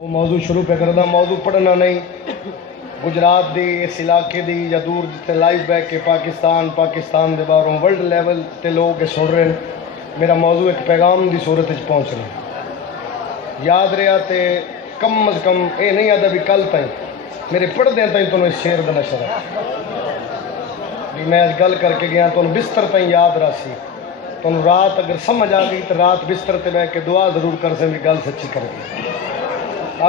وہ موضوع شروع پہ کردا موضوع پڑھنا نہیں گجرات دی اس علاقے دی یا دور جتے لائیو بیک کے پاکستان دے باہروں ورلڈ لیول تے لوگ سن رہے ہیں. میرا موضوع ایک پیغام دی صورت وچ پہنچ رہا یاد رہا تے کم از کم اے نہیں آتا بھی کل تائیں میرے پڑھدے تائیں تمہیں اس شعر دا نشر ہے بھی میں آج گل کر کے گیا تمہیں بستر تائیں یاد رہا سی تمہیں رات اگر سمجھ آ گئی تو رات بستر تے بیٹھ کے دعا ضرور کر سے بھی گل سچی کر گئی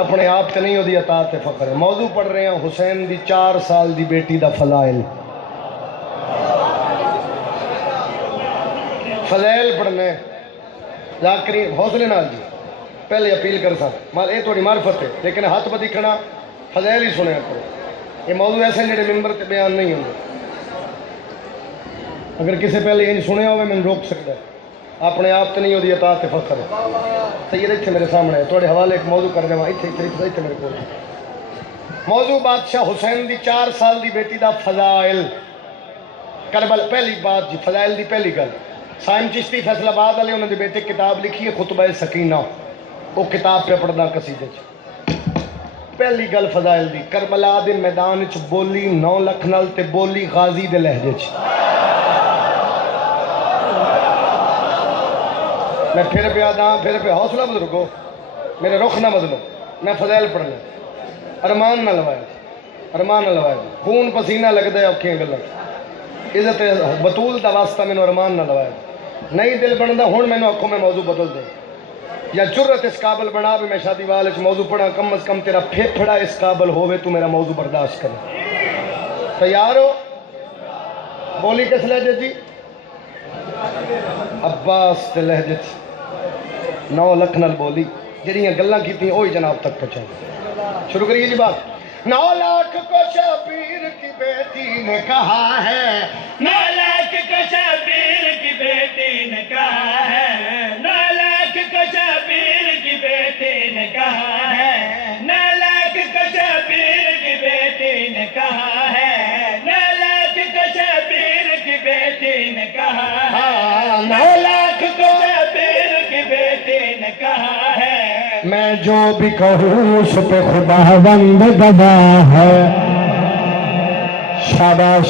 اپنے آپ تے نہیں ہوتی عطا تے فخر ہے. موضوع پڑھ رہے ہیں حسین دی 4 سال دی بیٹی دا فضائل. فضائل پڑھنے ذاکری حوصلے نال جی پہلے اپیل کر سا یہ تھوڑی معرفت ہے لیکن ہاتھ پہ دکھنا فضائل ہی سنیا کرو. یہ موضوع ایسے جڑے ممبر تے بیان نہیں ہوں اگر کسی پہلے یہ سنیا ہوئے میں روک سکتا ہے اپنے آپ تے نہیں ہوتی عطا تے فخر ہے. سید اتنے میرے سامنے ہے تھوڑے حوالے ایک موضوع کر دیں اتنے میرے کو موضوع بادشاہ حسین دی 4 سال دی بیٹی دا فضائل. کربل پہلی بات جی فضائل دی پہلی گل سائم چشتی فیصل آباد والے انہوں نے بیٹے کتاب لکھی ہے خطبہ سکینہ وہ کتاب پہ پڑھنا قصیدے چ. پہلی گل فضائل دی کربلا دے میدان چ بولی 9 لکھ نال تے بولی غازی دے لہجے چ. میں پھر پہ آدھا پھر پہ حوصلہ بزرگو میرے رخ نہ بدلو میں فضائل پڑھنا ارمان نہ لوائے خون پسینہ لگتا ہے اوکھیاں گلاں عزت بطول دا واسطہ میں ارمان نہ لوائے نہیں دل بنتا ہوں میں آنکھوں میں موضوع بدل دے یا جرت اس قابل بنا بھی میں شادی والے موضوع پڑھا کم از کم تیرا پھیپھڑا اس قابل ہوئے تو میرا موضوع برداشت کرے. تیار ہو؟ بولی کس لہجے جی عباس تے لہجے 9 لکھ نال بولی جڑیاں گلاں کیتیں وہی جناب تک پہنچائیں. شروع کریے جی بات. 9 لاکھ کو شبیر کی بیٹی نے کہا ہے 9 لاکھ کو شبیر کی بیٹی نے کہا ہے 9 لاکھ کو شبیر کی بیٹی نے کہا ہے 9 لاکھ کو شبیر کی بیٹی نے کہا ہے 9 لاکھ کو شبیر کی بیٹی نے کہا ہے 9 لاکھ کو شبیر کی بیٹی نے کہا ہے میں جو بھی کہوں اس پہ خداوند گواہ ہے. شاباش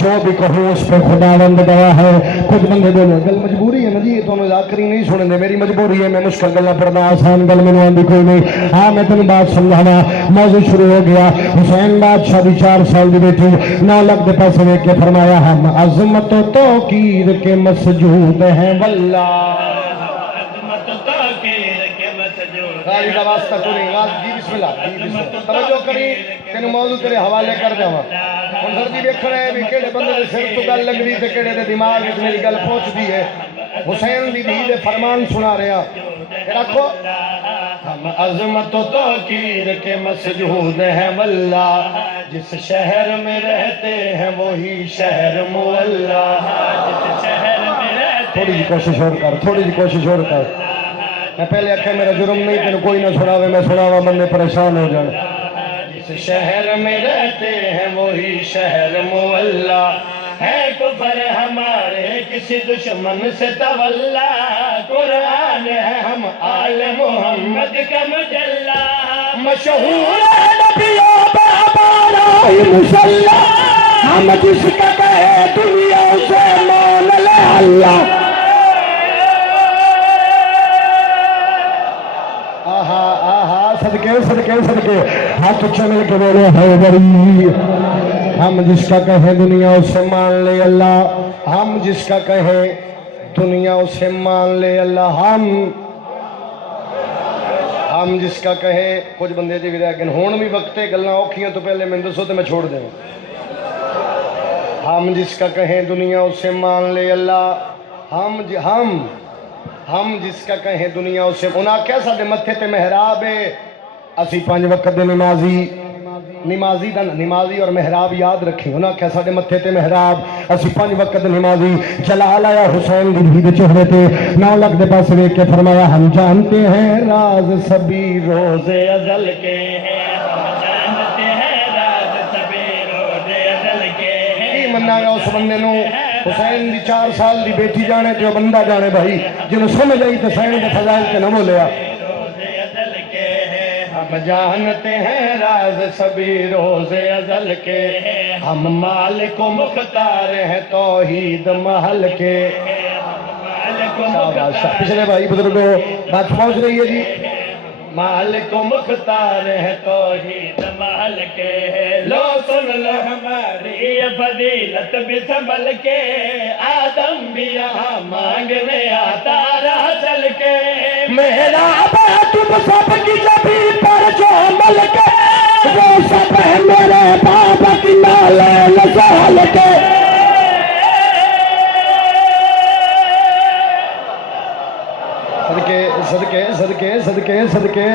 جو بھی کہوں اس پہ خداوند گواہ ہے. کچھ بندے بولے گل مجبوری ہے نا جی تو میں ذاکری نہیں سننے دے میری مجبوری ہے میں مشکل گلا پڑھنا آسان گل میں آندی کوئی نہیں. ہاں میں تمہیں بات سمجھانا موضوع شروع ہو گیا. حسین بادشاہ دی 4 سال دی بیٹی 9 لاکھ دے پیسے لے کے فرمایا ہم عظمت و توقیر کے مسجود ہیں واللہ غازی کا واسطہ تو نہیں غازی جی بسم اللہ توجہ کری تینوں موضوع تیرے حوالے کر جاواں ہن سر جی دیکھ رہے ہیں بھی کیڑے بندے دے سر تو گل لگدی تے کیڑے دے دماغ وچ میری گل پہنچدی ہے. حسین دی دھی دے فرمان سنا رہا رکھو ہم عظمت و توقیر کے مسجود ہیں واللہ جس شہر میں رہتے ہیں وہی شہر مولا. جس شہر میں رہتے تھوڑی جی کوشش اور کر میں پہلے آخیا میرا جرم نہیں تینوں کوئی نہ سناوے میں سناوا بندے پریشان ہو جان. جس شہر میں رہتے ہیں وہی شہر مولا ہے کفر ہمارے کسی دشمن سے تولا قرآن ہے ہم آل محمد کا مجلہ مشہور ہے نبیوں بابارہ مسلح ہم جس کا کہے دنیا سے مان لے اللہ. صدقے ہاتھ اچھا مل کے بولے حیدری ہم جس کا کہے دنیا اسے مان لے اللہ. ہم جس کا کہے دنیا اسے مان لے اللہ. ہم جس کا کہے کچھ بندے جی بھی رہ گئے ہون بھی وقت گلاں اوکھیاں تو پہلے میں دسو تو میں چھوڑ دیں. ہم جس کا کہیں دنیا اسے مان لے اللہ. ہم جس کا کہیں دنیا اسے انہاں کیا ساڈے متھے تے محراب ہے اسی 5 وقت دے نمازی اور محراب یاد رکھیں. انہاں کیا ساڈے متھے تے محراب اسی 5 وقت نمازی. جلال آیا حسین دی دھی دے چہرے تے 9 لاکھ دے پاس لے کے فرمایا ہم جانتے ہیں راز سبھی روز ازل کے ہیں ہم جانتے ہیں راز سبھی روز ازل کے ہیں. کی مننا گا اس بندے نو حسین دی 4 سال دی بیٹی جانے جو بندہ جانے بھائی جنہوں سمجھ آئی تو حسین دے فضائل کے نہ بولیا ہم جانتے ہیں راز سبھی روز ازل کے، ہم مالک و مختار ہیں توحید محل کے۔ پچھلے بھائی بزرگوں بات پہنچ رہی ہے جی۔ مالک و مختار ہے توحید محل کے، لو سن لو ہماری یہ فضیلت بھی سنبھل کے، آدم بھی یہاں مانگنے آتا رہا چل کے، میرا تم سب کی زمین پر جو عمل کے، وہ سب ہے میرے بابا کی نالین سہل کے۔ صدقے صدقے صدقے صدقے صدقے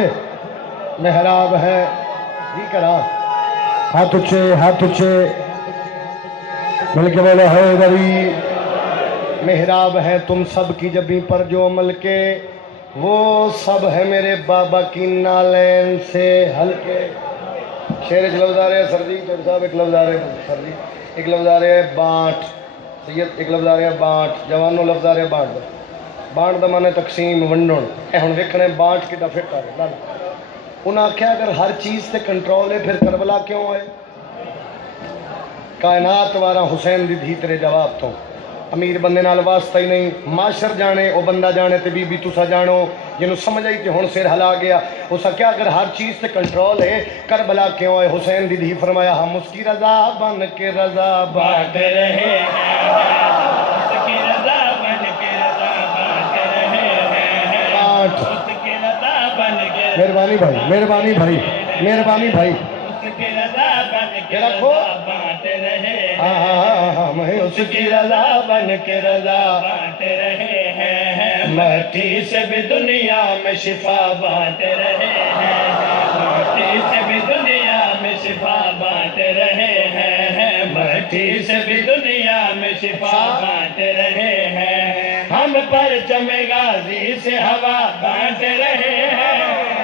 محراب ہے جی کرا، ہاتھ اچھے مل کے بولو حیدری۔ محراب ہے تم سب کی جبیں پر جو عمل کے، وہ سب ہے میرے بابا کی نالین سے ہلکے۔ شعر ایک لفظ آ رہے ہیں سر جی، چوٹ صاحب ایک لفظ آ رہے ہیں سر جی، ایک لفظ آ رہے ہیں بانٹ، سید ایک لفظ آ رہے ہیں بانٹ، جوانوں لفظ آ رہے ہیں بانٹ۔ بانٹ دا مانے تقسیم ونڈن، اے ہن ویکھنے بانٹ کیڈا فٹ آ رہا ہے۔ انہاں آکھیا اگر ہر چیز تے کنٹرول ہے پھر کربلا کیوں ہے؟ کائنات وارا حسین دی دھی تیرے جواب تو، امیر بندے نال واسطہ ہی نہیں، معاشر جانے او بندہ جانے تے بی بی تسا جانو، جنوں سمجھ آئی تے ہن سر ہلا گیا۔ اس کیا اگر ہر چیز تے کنٹرول ہے کربلا کیوں ہے؟ حسین دی دھی فرمایا ہم اس کی رضا بن کے رضا بانٹ رہے مہربانی بھائی مہربانی بھائی مہربانی بھائی رکھو، ہاں میں اس کی رضا بن کے رضا بانٹ رہے ہیں، مٹی سے بھی دنیا میں شفا بانٹ رہے ہیں، مٹی سے بھی دنیا میں شفا بانٹ رہے ہیں، مٹی سے بھی دنیا میں شفا بانٹ رہے ہیں، ہم پرچم غازی سے ہوا بانٹ رہے ہیں،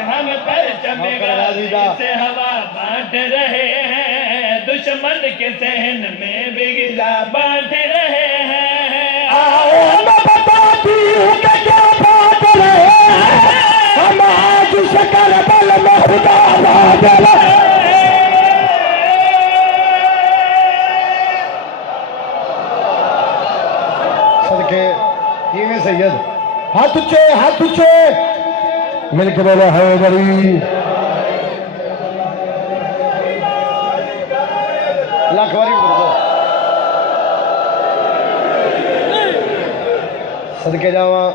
ہم پرچم غازی سے ہوا بانٹ رہے ہیں، دشمن کے ذہن میں بھی غذا بانٹ رہے ہیں۔ آؤ میں بتاتی ہوں کہ کیا بات رہے ہیں، ہم آج شکر بل میں خدا باد رہے ہیں۔ صدقے یہ میں سید ہاتھ اچھے مل کے بولو حیدری۔ لاکھ واری بزرگو صدقے جاواں۔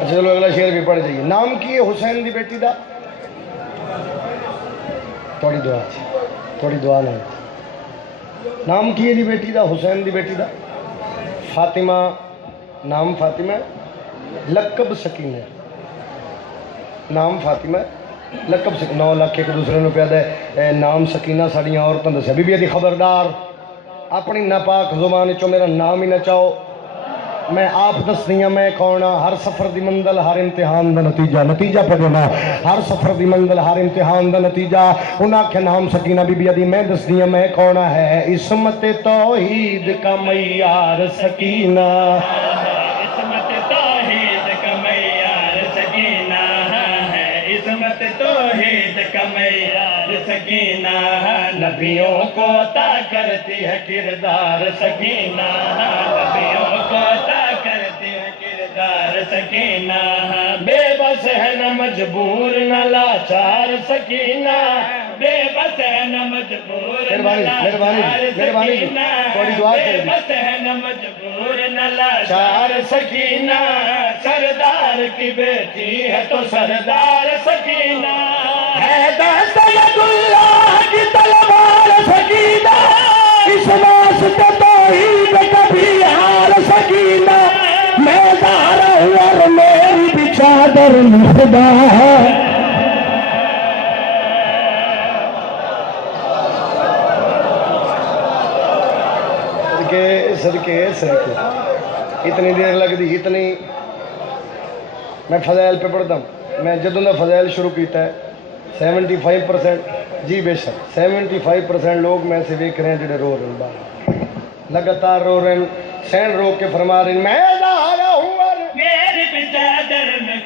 اچھا چلو اگلا شعر بھی پڑھ جائیے۔ نام کی ہے حسین دی بیٹی دا؟ تھوڑی دعا نہیں۔ نام کی ہے دی بیٹی دا، حسین دی بیٹی دا؟ فاطمہ، نام فاطمہ، لقب سکینہ، نام فاطمہ لقب سکینہ۔ 9 لاکھ ایک دوسرے نو پیدا ہے نام سکینہ ساڑیاں عورتوں دسیا۔ بی بی دی خبردار اپنی ناپاک زبان چو میرا نام ہی نہ چاہو، میں آپ دس دیاں میں کون ہاں، ہر سفر دی منزل ہر امتحان دا نتیجہ پڑھنا، ہر سفر دی منزل ہر امتحان دا نتیجہ۔ انہاں کے نام سکینہ بی بی دی میں دس دیاں میں کون ہے، عصمت توحید کا معیار سکینہ، عصمت توحید کا معیار سکینہ ہے، عصمت توحید کا معیار سکینہ، نبیوں کو عطا کرتی ہے کردار سکینہ، نبیوں کو عطا کرتی ہے کردار سکینہ، بے بس ہے نہ مجبور نہ لاچار سکینہ، بے بس ہے نہ مجبور نہ لاچار سکینہ، بے بس ہے نہ مجبور نہ لاچار سکینہ، سردار کی بیٹی ہے تو سردار سکینہ، حیدر سید اللہ کی تلوار سکینہ، اس واسطے توحید کبھی ہار سکینہ، میں دارا ہوں اور میری بھی چادر خدا ہے۔ صدقے اتنی دیر لگ دی، اتنی میں فضائل پہ پڑھتا ہوں۔ میں جدوں دا فضائل شروع کیتا ہے 75% جی بے شک 75% لوگ میں سے دیکھ رہے ہیں جڑے رو رہے ہیں، باہر لگاتار رو رہے ہیں، سین رو کے فرما رہے ہیں میں دارا ہوں اور میری بھی چادر میں